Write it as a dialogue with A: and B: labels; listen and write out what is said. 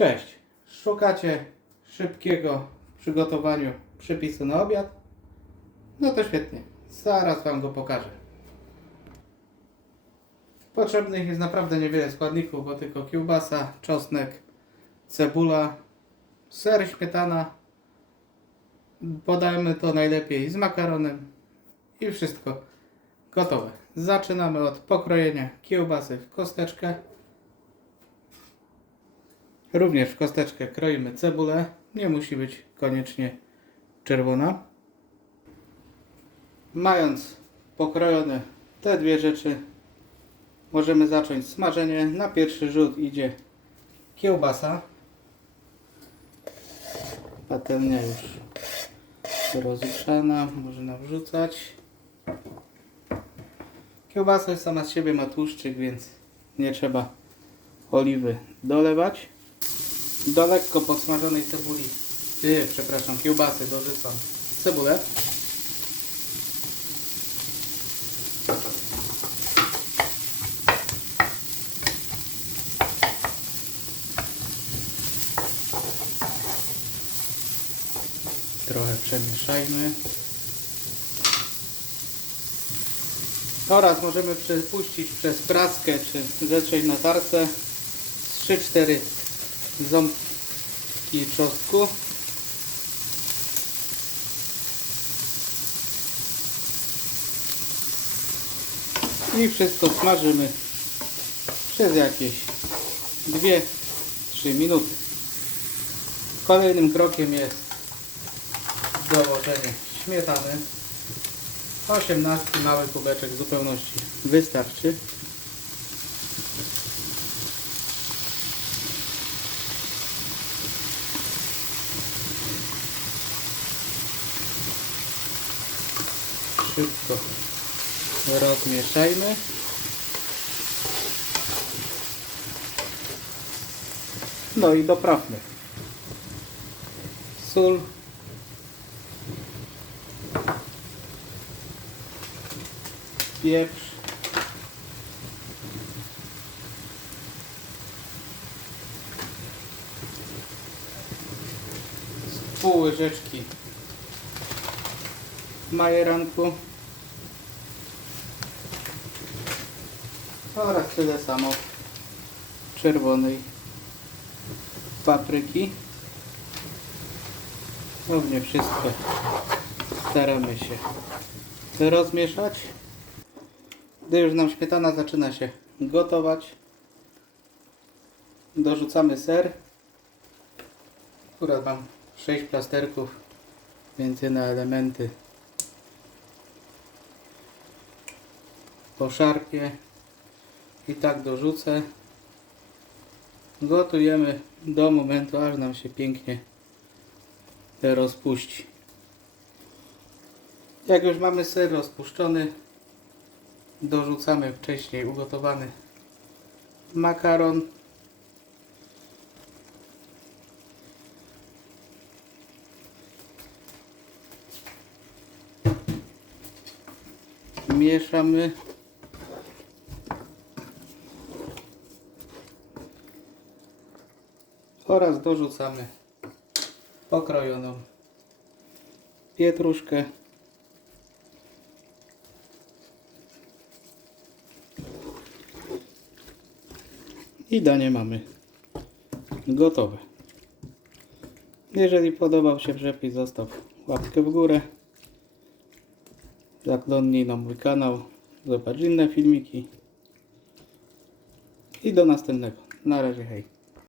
A: Cześć. Szukacie szybkiego w przygotowaniu przepisu na obiad? No to świetnie. Zaraz Wam go pokażę. Potrzebnych jest naprawdę niewiele składników, bo tylko kiełbasa, czosnek, cebula, ser, śmietana. Podajemy to najlepiej z makaronem i wszystko gotowe. Zaczynamy od pokrojenia kiełbasy w kosteczkę. Również w kosteczkę kroimy cebulę. Nie musi być koniecznie czerwona. Mając pokrojone te dwie rzeczy, możemy zacząć smażenie. Na pierwszy rzut idzie kiełbasa. Patelnia już rozgrzana, można wrzucać. Kiełbasa sama z siebie ma tłuszczyk, więc nie trzeba oliwy dolewać. Do lekko podsmażonej cebuli, yy, przepraszam, kiełbasy dorzucam cebulę. Trochę przemieszajmy. Oraz możemy przepuścić przez praskę czy zetrzeć na tarce z 3-4 ząbki czosnku. I wszystko smażymy przez jakieś 2-3 minuty. Kolejnym krokiem jest dołożenie śmietany. 18 mały kubeczek w zupełności wystarczy. Szybko rozmieszajmy. No i doprawmy. Sól. Pieprz. Pół łyżeczki majeranku. Oraz tyle samo czerwonej papryki. Równie wszystko staramy się rozmieszać. Gdy już nam śmietana zaczyna się gotować, dorzucamy ser. Akurat mam 6 plasterków, więc na elementy poszarpię i tak dorzucę. Gotujemy do momentu, aż nam się pięknie rozpuści. Jak już mamy ser rozpuszczony, dorzucamy wcześniej ugotowany makaron. Mieszamy. Oraz dorzucamy pokrojoną pietruszkę. I danie mamy gotowe. Jeżeli podobał się przepis, zostaw łapkę w górę. Zaglądnij na mój kanał, zobacz inne filmiki. I do następnego. Na razie, hej.